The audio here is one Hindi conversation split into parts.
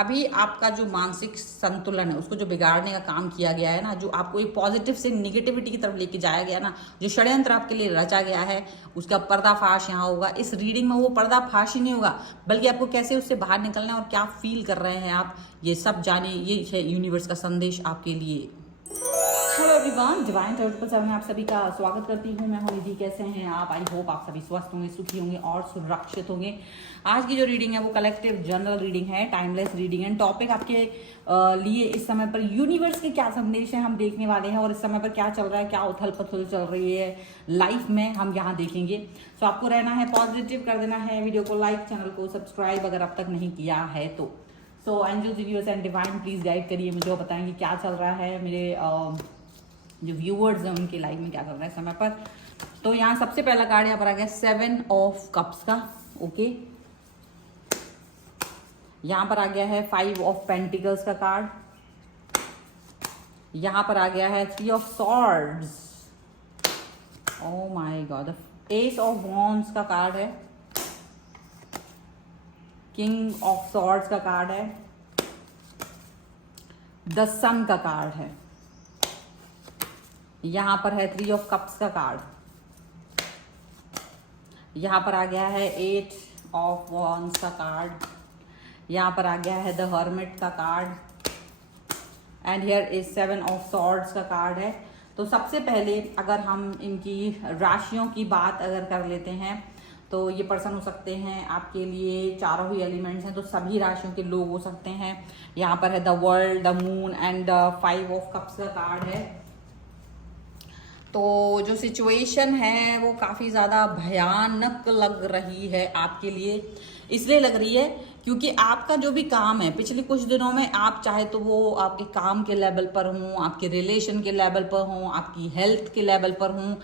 अभी आपका जो मानसिक संतुलन है उसको जो बिगाड़ने का काम किया गया है ना, जो आपको एक पॉजिटिव से निगेटिविटी की तरफ लेके जाया गया ना, जो षड्यंत्र आपके लिए रचा गया है, उसका पर्दाफाश यहाँ होगा। इस रीडिंग में वो पर्दाफाश ही नहीं होगा, बल्कि आपको कैसे उससे बाहर निकलना है और क्या फील कर रहे हैं आप, ये सब जाने। ये है यूनिवर्स का संदेश आपके लिए। हेलो एवरीवन, डिवाइन टर्टल में आप सभी का स्वागत करती हूँ। मैं हूँ निधि। कैसे हैं आप? आई होप आप सभी स्वस्थ होंगे, सुखी होंगे और सुरक्षित होंगे। आज की जो रीडिंग है वो कलेक्टिव जनरल रीडिंग है, टाइमलेस रीडिंग है। टॉपिक आपके लिए इस समय पर यूनिवर्स के क्या संदेश है हम देखने वाले हैं, और इस समय पर क्या चल रहा है, क्या उथल पुथल चल रही है लाइफ में, हम यहाँ देखेंगे। तो आपको रहना है पॉजिटिव, कर देना है वीडियो को लाइक, चैनल को सब्सक्राइब अगर अब तक नहीं किया है तो। So angels, universe and divine please guide करिए मुझे, बताएं कि क्या चल रहा है मेरे जो व्यूअर्स हैं उनकी लाइफ में क्या चल रहा है इस समय पर। तो यहाँ सबसे पहला कार्ड यहाँ पर आ गया 7 ऑफ कप्स का। ओके, यहाँ पर आ गया है 5 ऑफ पेंटिकल्स का कार्ड। यहाँ पर आ गया है 3 of swords. Oh my God, S of wands का कार्ड है। किंग ऑफ सॉर्ड्स का कार्ड है। द सन का कार्ड है। यहां पर है 3 ऑफ कप्स का कार्ड। यहां पर आ गया है 8 ऑफ वॉन्ड्स का कार्ड। यहां पर आ गया है द हर्मिट का card. And here is 7 of swords का कार्ड है। तो सबसे पहले अगर हम इनकी राशियों की बात अगर कर लेते हैं तो ये पर्सन हो सकते हैं आपके लिए, चारों ही एलिमेंट्स हैं तो सभी राशियों के लोग हो सकते हैं। यहाँ पर है the world, the moon and 5 of cups का कार्ड है। तो जो सिचुएशन है वो काफ़ी ज़्यादा भयानक लग रही है आपके लिए। इसलिए लग रही है क्योंकि आपका जो भी काम है पिछले कुछ दिनों में, आप चाहे तो वो आपके काम के लेवल पर हों, आपके रिलेशन के लेवल पर हों, आपकी हेल्थ के लेवल पर हों,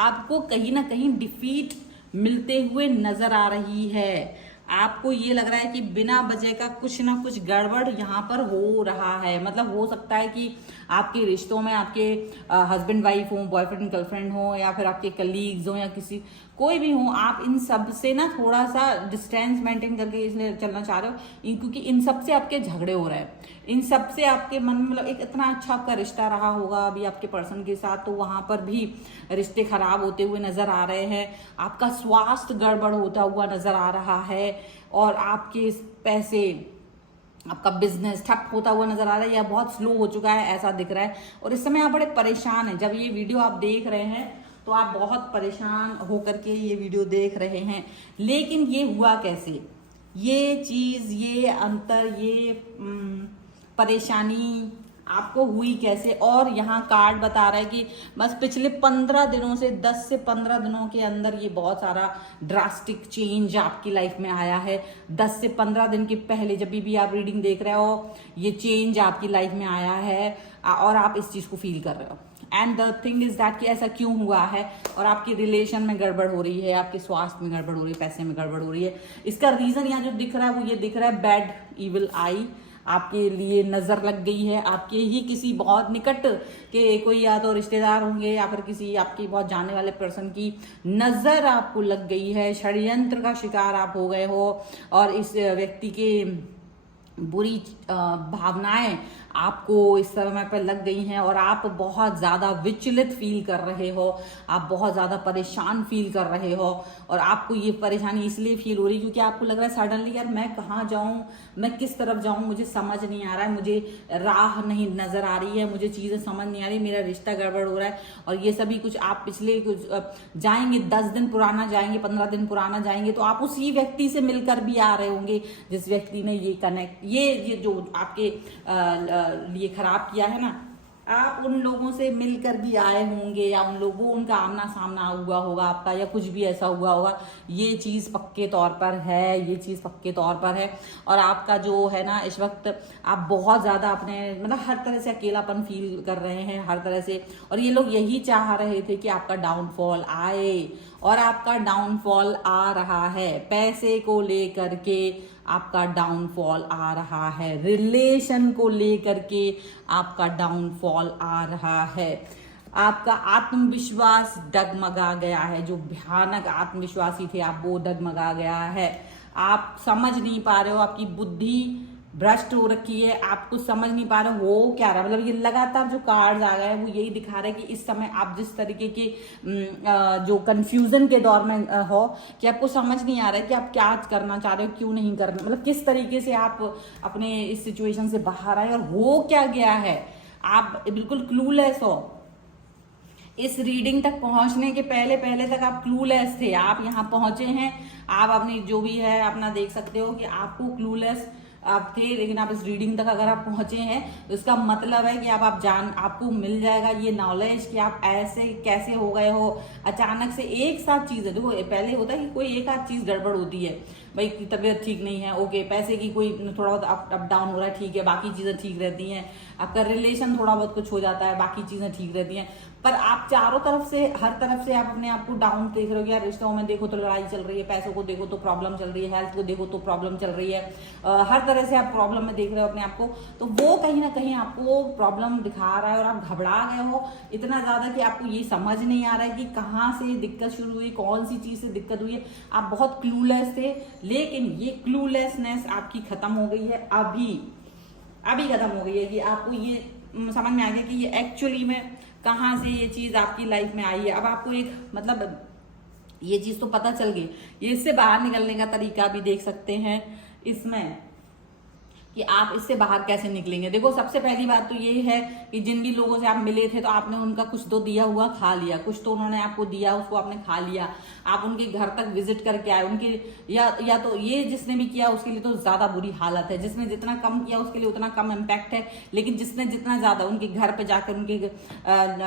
आपको कहीं ना कहीं डिफीट मिलते हुए नज़र आ रही है। आपको ये लग रहा है कि बिना वजह का कुछ ना कुछ गड़बड़ यहाँ पर हो रहा है। मतलब हो सकता है कि आपके रिश्तों में आपके हस्बैंड वाइफ हो, बॉयफ्रेंड गर्लफ्रेंड हो, या फिर आपके कलीग्स हो, या किसी कोई भी हो, आप इन सब से ना थोड़ा सा डिस्टेंस मेंटेन करके इसलिए चलना चाह रहे हो क्योंकि इन सब से आपके झगड़े हो रहे हैं। इन सब से आपके मन में मतलब एक इतना अच्छा आपका रिश्ता रहा होगा अभी आपके पर्सन के साथ, तो वहां पर भी रिश्ते खराब होते हुए नजर आ रहे हैं। आपका स्वास्थ्य गड़बड़ होता हुआ नजर आ रहा है, और आपके पैसे, आपका बिजनेस ठप होता हुआ नजर आ रहा है या बहुत स्लो हो चुका है ऐसा दिख रहा है। और इस समय आप बड़े परेशान हैं। जब ये वीडियो आप देख रहे हैं तो आप बहुत परेशान होकर के ये वीडियो देख रहे हैं। लेकिन ये हुआ कैसे, ये चीज, ये अंतर, ये परेशानी आपको हुई कैसे? और यहाँ कार्ड बता रहा है कि बस पिछले 15 दिनों से, 10 से 15 दिनों के अंदर ये बहुत सारा ड्रास्टिक चेंज आपकी लाइफ में आया है। 10 से 15 दिन के पहले जब भी आप रीडिंग देख रहे हो, ये चेंज आपकी लाइफ में आया है और आप इस चीज को फील कर रहे हो। And the thing is that कि ऐसा क्यों हुआ है, और आपकी रिलेशन में गड़बड़ हो रही है, आपके स्वास्थ्य में गड़बड़ हो रही है, पैसे में गड़बड़ हो रही है। इसका रीजन यहाँ जो दिख रहा है वो ये दिख रहा है, बैड इविल आई आपके लिए नजर लग गई है। आपके ही किसी बहुत निकट के कोई, या तो रिश्तेदार होंगे या फिर किसी आपकी बहुत जानने वाले पर्सन की नजर आपको लग गई है। षड्यंत्र का शिकार आप हो गए हो, और इस व्यक्ति के बुरी भावनाएं आपको इस समय पर लग गई हैं, और आप बहुत ज़्यादा विचलित फील कर रहे हो, आप बहुत ज़्यादा परेशान फील कर रहे हो। और आपको ये परेशानी इसलिए फील हो रही है क्योंकि आपको लग रहा है सडनली, यार मैं कहाँ जाऊँ, मैं किस तरफ जाऊँ, मुझे समझ नहीं आ रहा है, मुझे राह नहीं नज़र आ रही है, मुझे चीज़ें समझ नहीं आ रही, मेरा रिश्ता गड़बड़ हो रहा है। और ये सभी कुछ आप पिछले कुछ जाएंगे, 10 दिन पुराना जाएंगे, 15 दिन पुराना जाएंगे, तो आप उसी व्यक्ति से मिलकर भी आ रहे होंगे जिस व्यक्ति ने ये कनेक्ट, ये जो आपके लिए खराब किया है ना, आप उन लोगों से मिलकर भी आए होंगे, या उन लोगों, उनका आमना सामना हुआ होगा आपका, या कुछ भी ऐसा हुआ होगा। ये चीज़ पक्के तौर पर है, ये चीज़ पक्के तौर पर है। और आपका जो है ना, इस वक्त आप बहुत ज़्यादा अपने मतलब हर तरह से अकेलापन फील कर रहे हैं, हर तरह से। और ये लोग यही चाह रहे थे कि आपका डाउनफॉल आए, और आपका डाउनफॉल आ रहा है। पैसे को लेकर के आपका डाउनफॉल आ रहा है, रिलेशन को लेकर के आपका डाउनफॉल आ रहा है। आपका आत्मविश्वास डगमगा गया है, जो भयानक आत्मविश्वासी थे आप, वो डगमगा गया है। आप समझ नहीं पा रहे हो, आपकी बुद्धि भ्रष्ट हो रखी है, आप कुछ समझ नहीं पा रहे हो क्या रहा है। मतलब ये लगातार जो कार्ड आ गए हैं वो यही दिखा रहा है कि इस समय आप जिस तरीके के जो कंफ्यूजन के दौर में हो, कि आपको समझ नहीं आ रहा है कि आप क्या करना चाह रहे हो, क्यों नहीं करना, मतलब किस तरीके से आप अपने इस सिचुएशन से बाहर आए और हो क्या गया है। आप बिल्कुल क्लूलेस हो। इस रीडिंग तक पहुंचने के पहले पहले तक आप क्लूलेस थे, आप यहाँ पहुंचे हैं, आप अपनी जो भी है अपना देख सकते हो कि आपको क्लूलेस आप थे, लेकिन आप इस रीडिंग तक अगर आप पहुंचे हैं तो इसका मतलब है कि अब आप आपको मिल जाएगा ये नॉलेज कि आप ऐसे कैसे हो गए हो। अचानक से एक साथ चीज है, देखो पहले होता है कि कोई एक आध चीज गड़बड़ होती है, भाई तबीयत ठीक नहीं है, ओके, पैसे की कोई थोड़ा बहुत अप डाउन हो रहा है, ठीक है, बाकी चीजें ठीक रहती हैं, आपका रिलेशन थोड़ा बहुत कुछ हो जाता है, बाकी चीजें ठीक रहती हैं। पर आप चारों तरफ से, हर तरफ से आप अपने आप को डाउन देख रहे हो, यार रिश्तों में देखो तो लड़ाई चल रही है, पैसों को देखो तो प्रॉब्लम चल रही है, हेल्थ को देखो तो प्रॉब्लम चल रही है, हर तरह से आप प्रॉब्लम में देख रहे हो अपने आप को। तो वो कहीं ना कहीं आपको प्रॉब्लम दिखा रहा है और आप घबरा गए हो इतना ज्यादा कि आपको ये समझ नहीं आ रहा है कि कहाँ से दिक्कत शुरू हुई, कौन सी चीज से दिक्कत हुई है। आप बहुत क्लूलेस थे, लेकिन ये क्लूलेसनेस आपकी खत्म हो गई है, अभी खत्म हो गई है कि आपको ये समझ में आ गया कि ये एक्चुअली में कहाँ से ये चीज आपकी लाइफ में आई है। अब आपको एक मतलब ये चीज तो पता चल गई, ये इससे बाहर निकलने का तरीका भी देख सकते हैं इसमें कि आप इससे बाहर कैसे निकलेंगे। देखो सबसे पहली बात तो ये है कि जिन भी लोगों से आप मिले थे तो आपने उनका कुछ तो दिया हुआ खा लिया, कुछ तो उन्होंने आपको दिया उसको आपने खा लिया, आप उनके घर तक विजिट करके आए, उनके या तो ये जिसने भी किया उसके लिए तो ज्यादा बुरी हालत है, जिसने जितना कम किया उसके लिए उतना कम इम्पैक्ट है, लेकिन जिसने जितना ज्यादा उनके घर पे जाकर उनके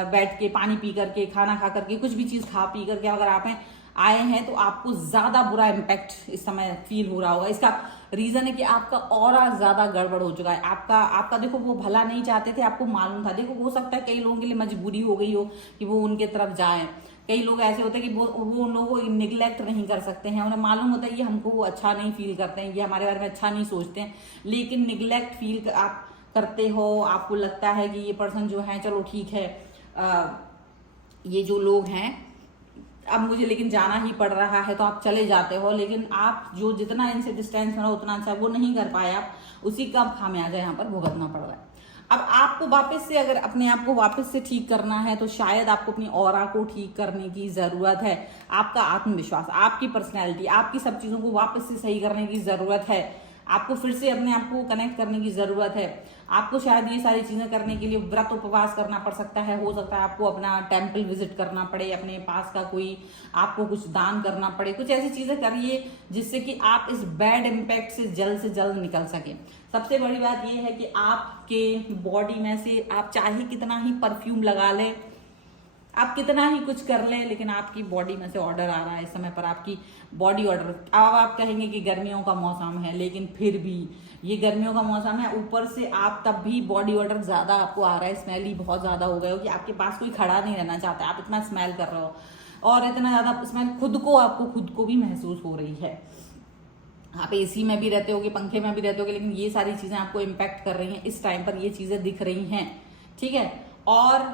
बैठ के पानी पी करके, खाना खा करके, कुछ भी चीज खा पी करके अगर आप आए हैं तो आपको ज्यादा बुरा इम्पैक्ट इस समय फील हो रहा होगा। इसका रीजन है कि आपका ऑरा ज्यादा गड़बड़ हो चुका है। आपका देखो वो भला नहीं चाहते थे, आपको मालूम था। देखो हो सकता है कई लोगों के लिए मजबूरी हो गई हो कि वो उनके तरफ जाएं, कई लोग ऐसे होते हैं कि वो उन लोगों को निग्लेक्ट नहीं कर सकते हैं, उन्हें मालूम होता है ये हमको वो अच्छा नहीं फील करते हैं, ये हमारे बारे में अच्छा नहीं सोचते हैं, लेकिन निग्लेक्ट फील आप करते हो, आपको लगता है कि ये पर्सन जो है चलो ठीक है, ये जो लोग हैं अब मुझे लेकिन जाना ही पड़ रहा है, तो आप चले जाते हो। लेकिन आप जो जितना इनसे डिस्टेंस में रहो उतना अच्छा वो नहीं कर पाए आप, उसी का खामियाजा यहाँ पर भुगतना पड़ रहा है। अब आपको वापस से अगर अपने आप को वापस से ठीक करना है तो शायद आपको अपनी ऑरा को ठीक करने की जरूरत है। आपका आत्मविश्वास, आपकी पर्सनैलिटी, आपकी सब चीजों को वापस से सही करने की जरूरत है। आपको फिर से अपने आप को कनेक्ट करने की जरूरत है। आपको शायद ये सारी चीजें करने के लिए व्रत उपवास करना पड़ सकता है, हो सकता है आपको अपना टेम्पल विजिट करना पड़े, अपने पास का कोई आपको कुछ दान करना पड़े, कुछ ऐसी चीजें करिए जिससे कि आप इस बैड इम्पैक्ट से जल्द निकल सके। सबसे बड़ी बात यह है कि आपके बॉडी में से आप चाहे कितना ही परफ्यूम लगा लें, आप कितना ही कुछ कर लें, लेकिन आपकी बॉडी में से ऑर्डर आ रहा है इस समय पर, आपकी बॉडी ऑर्डर। अब आप कहेंगे कि गर्मियों का मौसम है, लेकिन फिर भी ये गर्मियों का मौसम है, ऊपर से आप तब भी बॉडी ऑर्डर ज्यादा आपको आ रहा है, स्मेल ही बहुत ज्यादा हो गए हो कि आपके पास कोई खड़ा नहीं रहना चाहता, आप इतना स्मेल कर रहे हो और इतना ज्यादा स्मेल आपको खुद को भी महसूस हो रही है। आप एसी में भी रहते होगे, पंखे में भी रहते होगे, लेकिन ये सारी चीजें आपको इम्पैक्ट कर रही हैं, इस टाइम पर ये चीजें दिख रही हैं, ठीक है। और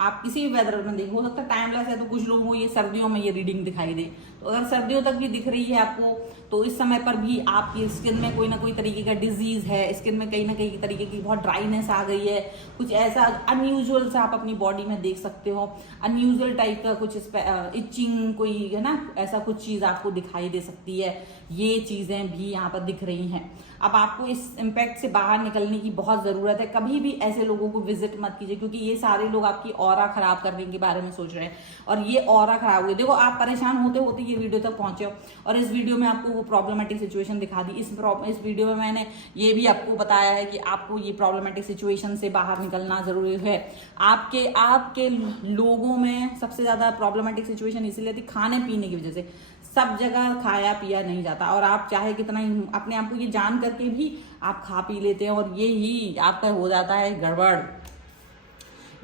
आप किसी भी वेदर में देखो, हो सकता है टाइमलेस है तो कुछ लोगों को ये सर्दियों में ये रीडिंग दिखाई दे, तो अगर सर्दियों तक भी दिख रही है आपको तो इस समय पर भी आपकी स्किन में कोई ना कोई तरीके का डिजीज है, स्किन में कहीं ना कहीं तरीके की बहुत ड्राइनेस आ गई है, कुछ ऐसा अनयूजुअल सा आप अपनी बॉडी में देख सकते हो, अनयूजुअल टाइप का कुछ इचिंग कोई है ना, ऐसा कुछ चीज आपको दिखाई दे सकती है। ये चीजें भी यहाँ पर दिख रही हैं। अब आपको इस इम्पैक्ट से बाहर निकलने की बहुत जरूरत है। कभी भी ऐसे लोगों को विजिट मत कीजिए, क्योंकि ये सारे लोग आपकी ऑरा खराब करने के बारे में सोच रहे हैं और ये ऑरा खराब हुई। देखो आप परेशान होते होते ये वीडियो तक पहुंचे हो और इस वीडियो में आपको वो प्रॉब्लमेटिक सिचुएशन दिखा दी। इस वीडियो में मैंने ये भी आपको बताया है कि आपको ये प्रॉब्लमेटिक सिचुएशन से बाहर निकलना जरूरी है। आपके लोगों में सबसे ज्यादा प्रॉब्लमेटिक सिचुएशन इसीलिए थी खाने पीने की वजह से, सब जगह खाया पिया नहीं जाता और आप चाहे कितना ही अपने आप को ये जान करके भी आप खा पी लेते हैं और ये ही आपका हो जाता है गड़बड़।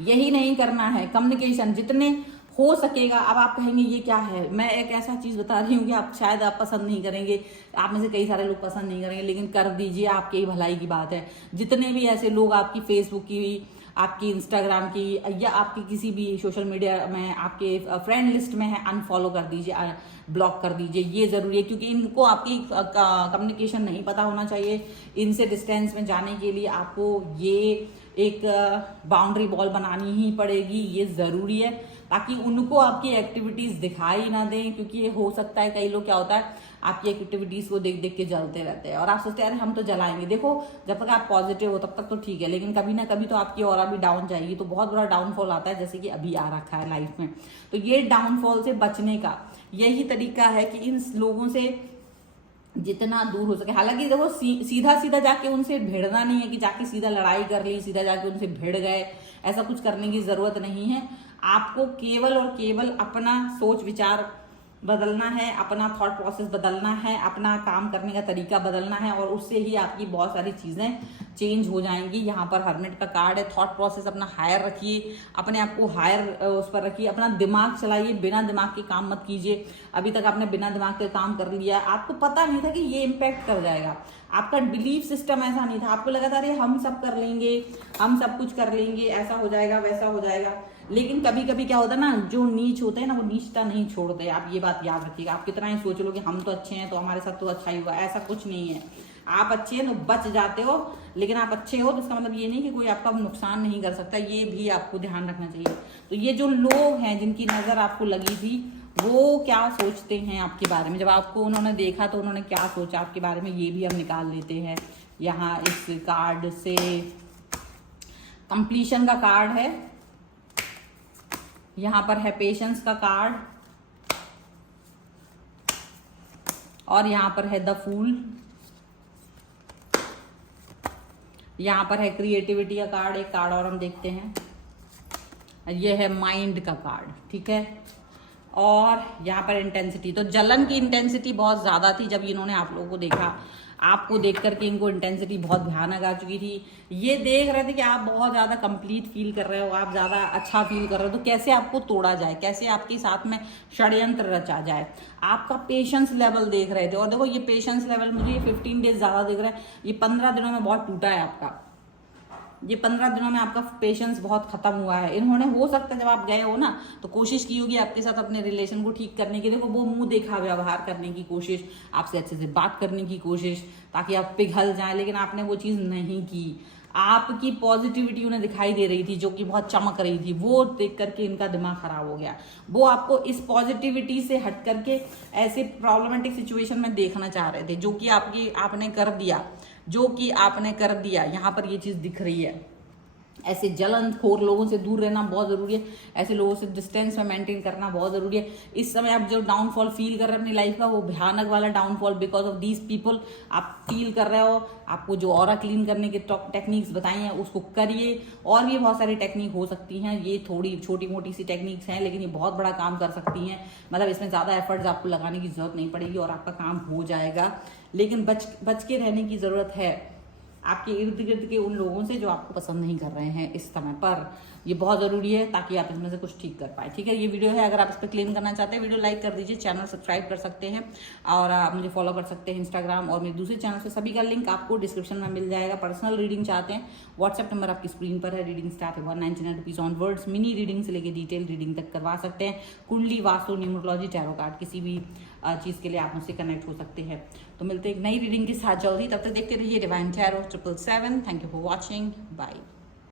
यही नहीं करना है। कम्युनिकेशन जितने हो सकेगा। अब आप कहेंगे ये क्या है, मैं एक ऐसा चीज बता रही हूँ कि आप शायद आप पसंद नहीं करेंगे, आप में से कई सारे लोग पसंद नहीं करेंगे, लेकिन कर दीजिए, आपके ही भलाई की बात है। जितने भी ऐसे लोग आपकी फेसबुक की, आपकी इंस्टाग्राम की या आपकी किसी भी सोशल मीडिया में आपके फ्रेंड लिस्ट में है, अनफॉलो कर दीजिए, ब्लॉक कर दीजिए, ये ज़रूरी है, क्योंकि इनको आपकी कम्युनिकेशन नहीं पता होना चाहिए। इनसे डिस्टेंस में जाने के लिए आपको ये एक बाउंड्री वॉल बनानी ही पड़ेगी, ये ज़रूरी है, ताकि उनको आपकी एक्टिविटीज़ दिखाई ना दें। क्योंकि ये हो सकता है कई लोग क्या होता है आपकी एक्टिविटीज़ को देख देख के जलते रहते हैं और आप सोचते हैं अरे हम तो जलाएंगे। देखो जब तक आप पॉजिटिव हो तब तक तो ठीक है, लेकिन कभी ना कभी तो आपकी ऑरा भी डाउन जाएगी, तो बहुत बड़ा डाउनफॉल आता है, जैसे कि अभी आ रखा है लाइफ में। तो ये डाउनफॉल से बचने का यही तरीका है कि इन लोगों से जितना दूर हो सके। हालांकि देखो सीधा सीधा जाके उनसे भिड़ना नहीं है कि जाके सीधा लड़ाई कर ली, सीधा जाके उनसे भिड़ गए, ऐसा कुछ करने की जरूरत नहीं है। आपको केवल और केवल अपना सोच विचार बदलना है, अपना थॉट प्रोसेस बदलना है, अपना काम करने का तरीका बदलना है, और उससे ही आपकी बहुत सारी चीज़ें चेंज हो जाएंगी। यहाँ पर हर्मिट का कार्ड है, थॉट प्रोसेस अपना हायर रखिए, अपने आप को हायर उस पर रखिए, अपना दिमाग चलाइए, बिना दिमाग के काम मत कीजिए। अभी तक आपने बिना दिमाग के काम कर लिया, आपको पता नहीं था कि ये इम्पैक्ट कर जाएगा, आपका बिलीफ सिस्टम ऐसा नहीं था, आपको लगा था अरे हम सब कर लेंगे, हम सब कुछ कर लेंगे, ऐसा हो जाएगा वैसा हो जाएगा। लेकिन कभी कभी क्या होता है ना, जो नीच होते हैं ना वो नीचता नहीं छोड़ते। आप ये बात याद रखिएगा। आप कितना ही सोच लो कि हम तो अच्छे हैं तो हमारे साथ तो अच्छा ही हुआ, ऐसा कुछ नहीं है। आप अच्छे हैं तो बच जाते हो, लेकिन आप अच्छे हो तो इसका मतलब ये नहीं कि कोई आपका नुकसान नहीं कर सकता, ये भी आपको ध्यान रखना चाहिए। तो ये जो लोग हैं जिनकी नज़र आपको लगी थी, वो क्या सोचते हैं आपके बारे में, जब आपको उन्होंने देखा तो उन्होंने क्या सोचा आपके बारे में, ये भी हम निकाल लेते हैं। यहाँ इस कार्ड से कंप्लीशन का कार्ड है, यहाँ पर है पेशेंस का कार्ड, और यहाँ पर है द फूल, यहाँ पर है क्रिएटिविटी का कार्ड। एक कार्ड और हम देखते हैं, ये है माइंड का कार्ड, ठीक है। और यहाँ पर इंटेंसिटी, तो जलन की इंटेंसिटी बहुत ज़्यादा थी जब इन्होंने आप लोगों को देखा। आपको देख करके इनको इंटेंसिटी बहुत भयानक आ चुकी थी। ये देख रहे थे कि आप बहुत ज़्यादा कंप्लीट फील कर रहे हो, आप ज़्यादा अच्छा फील कर रहे हो, तो कैसे आपको तोड़ा जाए, कैसे आपके साथ में षड्यंत्र रचा जाए। आपका पेशेंस लेवल देख रहे थे, और देखो ये पेशेंस लेवल मुझे ये 15 डेज ज़्यादा दिख रहा है, ये 15 दिनों में बहुत टूटा है आपका। ये 15 दिनों में आपका पेशेंस बहुत खत्म हुआ है। इन्होंने हो सकता है जब आप गए हो ना तो कोशिश की होगी आपके साथ अपने रिलेशन को ठीक करने की। देखो वो मुंह देखा व्यवहार करने की कोशिश, आपसे अच्छे से बात करने की कोशिश, ताकि आप पिघल जाएं, लेकिन आपने वो चीज़ नहीं की। आपकी पॉजिटिविटी उन्हें दिखाई दे रही थी जो कि बहुत चमक रही थी, वो देख करके इनका दिमाग खराब हो गया। वो आपको इस पॉजिटिविटी से हट करके ऐसे प्रॉब्लमेटिक सिचुएशन में देखना चाह रहे थे, जो कि आपने कर दिया, जो कि आपने कर दिया। यहाँ पर ये चीज़ दिख रही है। ऐसे जलनखोर लोगों से दूर रहना बहुत ज़रूरी है, ऐसे लोगों से डिस्टेंस में मेंटेन करना बहुत ज़रूरी है। इस समय आप जो डाउनफॉल फील कर रहे हैं अपनी लाइफ का, वो भयानक वाला downfall because of these people आप फील कर रहे हो। आपको जो ऑरा क्लीन करने के टेक्निक्स बताई हैं उसको करिए, और भी बहुत सारी टेक्निक हो सकती हैं। ये थोड़ी छोटी मोटी सी टेक्निक्स हैं, लेकिन ये बहुत बड़ा काम कर सकती हैं। मतलब इसमें ज़्यादा एफर्ट्स आपको लगाने की ज़रूरत नहीं पड़ेगी और आपका काम हो जाएगा। लेकिन बच के रहने की ज़रूरत है आपके इर्द गिर्द के उन लोगों से जो आपको पसंद नहीं कर रहे हैं इस समय पर। ये बहुत ज़रूरी है ताकि आप इसमें से कुछ ठीक कर पाए, ठीक है। ये वीडियो है, अगर आप इस पर क्लेम करना चाहते हैं वीडियो लाइक कर दीजिए, चैनल सब्सक्राइब कर सकते हैं, और आप मुझे फॉलो कर सकते हैं इंस्टाग्राम और मेरे दूसरे चैनल से। सभी का लिंक आपको डिस्क्रिप्शन में मिल जाएगा। पर्सनल रीडिंग चाहते हैं, व्हाट्सएप नंबर आपकी स्क्रीन पर है। रीडिंग स्टार्ट है 199 rupees on words. Mini reading से लेकर डिटेल रीडिंग तक करवा सकते हैं। कुंडली, वास्तु, न्यूमरोलॉजी, टैरो कार्ड, किसी भी चीज़ के लिए आप मुझसे कनेक्ट हो सकते हैं। तो मिलते हैं एक नई रीडिंग के साथ जल्दी, तब तक देखते रहिए Divine Tarot 777। Thank you for watching, bye.